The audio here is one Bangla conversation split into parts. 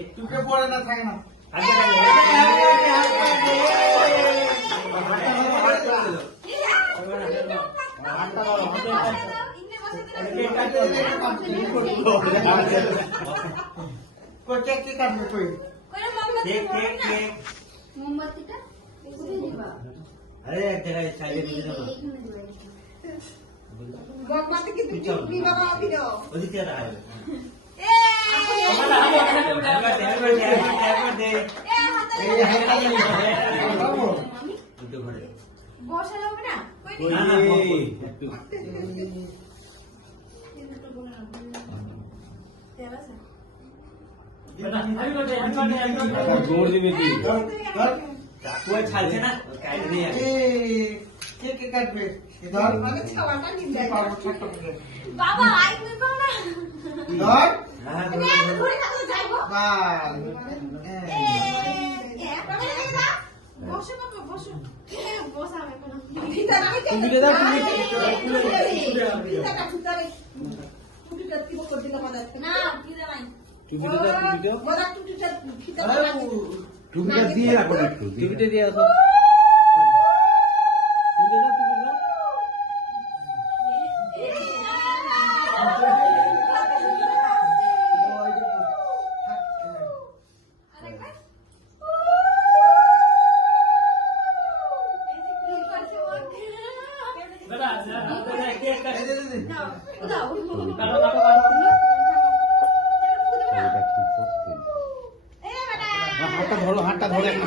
একটুকে পড়ে না থাকে না अरे एक जगह साइड में दे दो मोमबत्ती की टुकड़ी बाबा अभी दो वही क्या रहा है कोई छालছে না কাইট দিয়ে কে কে কাটবে ধর মানে ছাওয়াটা নিয়ে যায় বাবা আই কই পাও না ধর হ্যাঁ আমি এত ধরে খাতে যাইবো বাল বসো বাবা বসো বসা হবে কোন ভিতরে আমি তুমি দাও তুমি ভিতরটা ভিতরে টুটিটা কি করে দিলা মাদার না কি দেবাই টুপিটা দাও টুপিটা মাদার টুটিটা ভিতরে টুপিটা দিয়ে রাখো একটু টুপিটা দিয়ে আসো টুপিটা দাও টুপিটা দাও হাতটা ধরো হাতটা ধরে একটা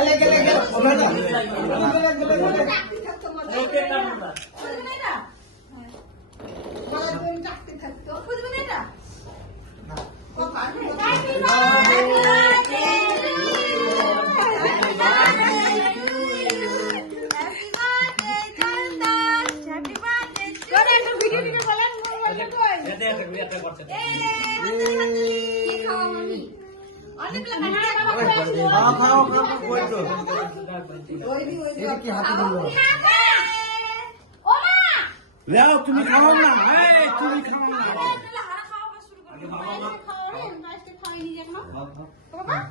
গেলে গেলে গেলে তুমি খাও না তুমি খাও না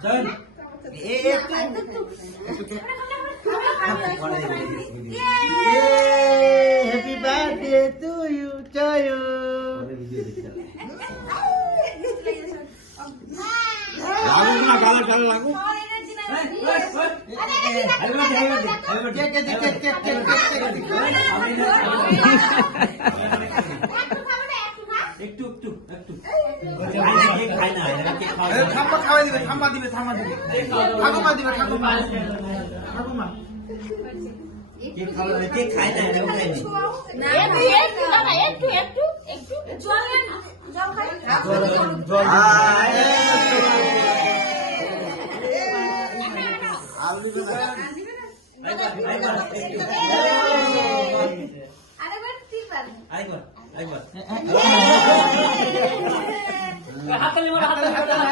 চল হ্যাপি বার্থডে টু ইউ চায়ু লাগু না গালা গালা লাগু একটু একটু একটু খাই না থাম্বা খাওয়াই দিবে থাম্বা দিবে থাম্বা দিবে ঠাকুমা দিবে ঠাকুমা ঠাকুমা কেক খাওয়া কেক খাই না এটা খাই না একটু জল না জল খাই জল আলু দিবে না আরেকবার তিনবার আরেকবার আরেকবার হাততালি মারো হাততালি হ্যাপি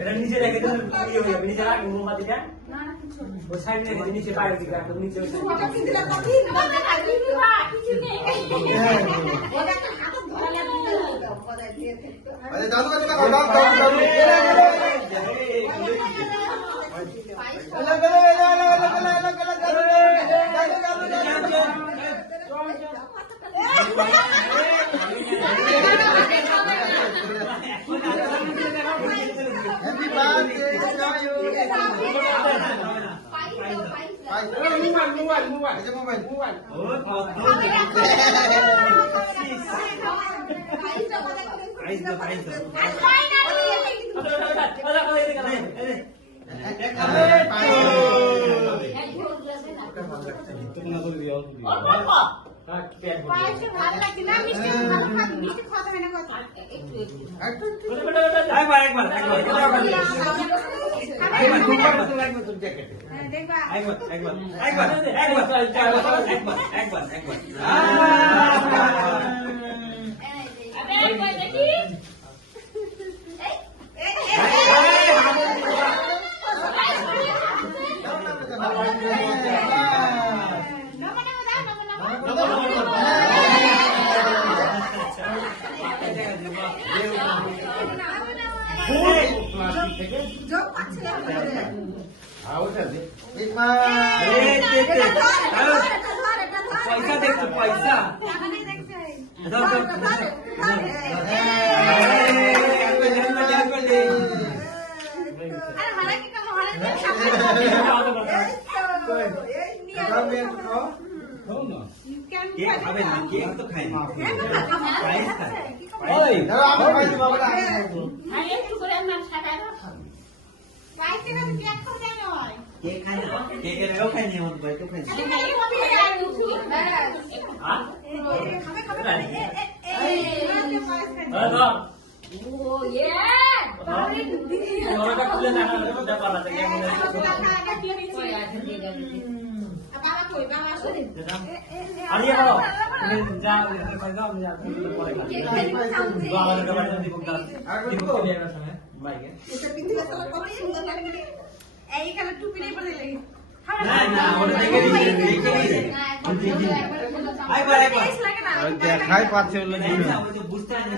এটা নিচে রেখে দিন ইয়ে হয়ে যাবে নিচে রাখুন মোমবাতিটা না না কিছু ওই সাইড থেকে নিচে বাইরে দিকে রাখুন নিচে ওটা কি দিলা কফি না কিছু নেই ওটা একটা হাত ধরে লাগিয়ে দাও পরে দিয়ে ফেলতো আরে দাদু কাছে দাও দাও দাদু হ্যাপি বার্থডে চায়ু মোবাইল ও কত প্রাইস দাও ফাইনালি পায়েসে ভালো লাগছে না, মিষ্টি ভালো খাবে, মিষ্টি খাওয়াতে হয় না কত? একটু একবার দেখবা পয়সা দেখছো পয়সা কেক খাবে না কেক তো খাই না পায়েস খায় কেক খাই না কেকের এও খাই নি আমার ভাই তো খাই এইখানে টুপি নেই পড়ে লাগে না না ওটা দেখে দেখাই পাচ্ছে বলে বুঝতে পারি না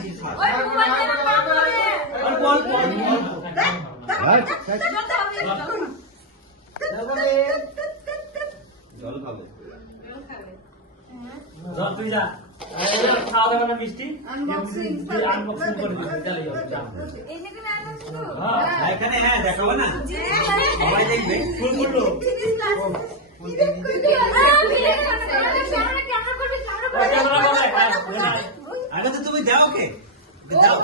জল খাবে তুই যা খাওয়া দাওয়া না মিষ্টি আনবক্সিং করে দিবি চলে যাও এখানে হ্যাঁ দেখাবো না সবাই দেখবে ফুল ফুল আরে তো তুমি দাও কে দাও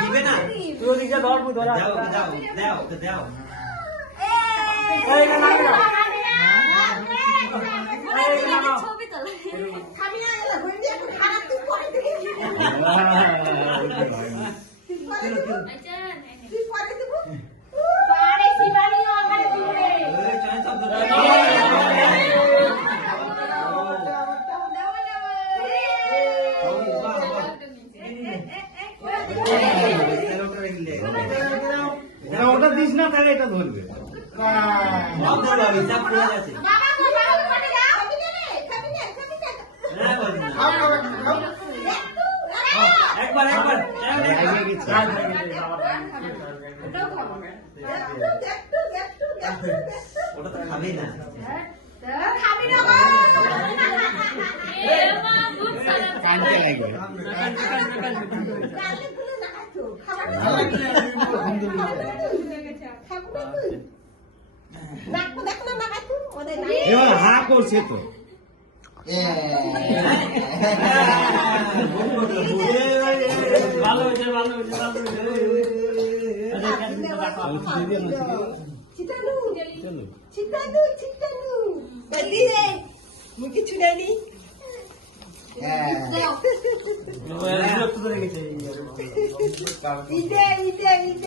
দিবে না তুই ওদিকে ধর মুই ধরা দাও দাও দাও দাও এই না না খাবি না এলা হই দিয়ে খারাপ তুই পরে দিবি তুই পরে দিব ওটা দিস না তাহলে এটা ধরবে একবার একবার ওটা তো খাবেই না কানতে লাগবে এবার হা করছে তো ভালো হয়েছে ভালো হয়েছে ভালো হয়েছে কিছু নেই বিরক্ত করে গেছে ইদে